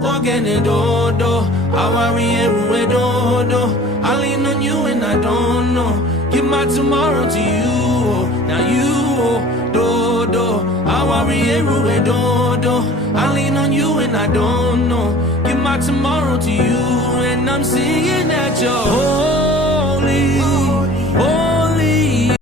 walking the door. I worry everywhere, I lean on you and I don't know. Give my tomorrow to you, now you, do. I worry everywhere, I lean on you and I don't know. Give my tomorrow to you and I'm singing at your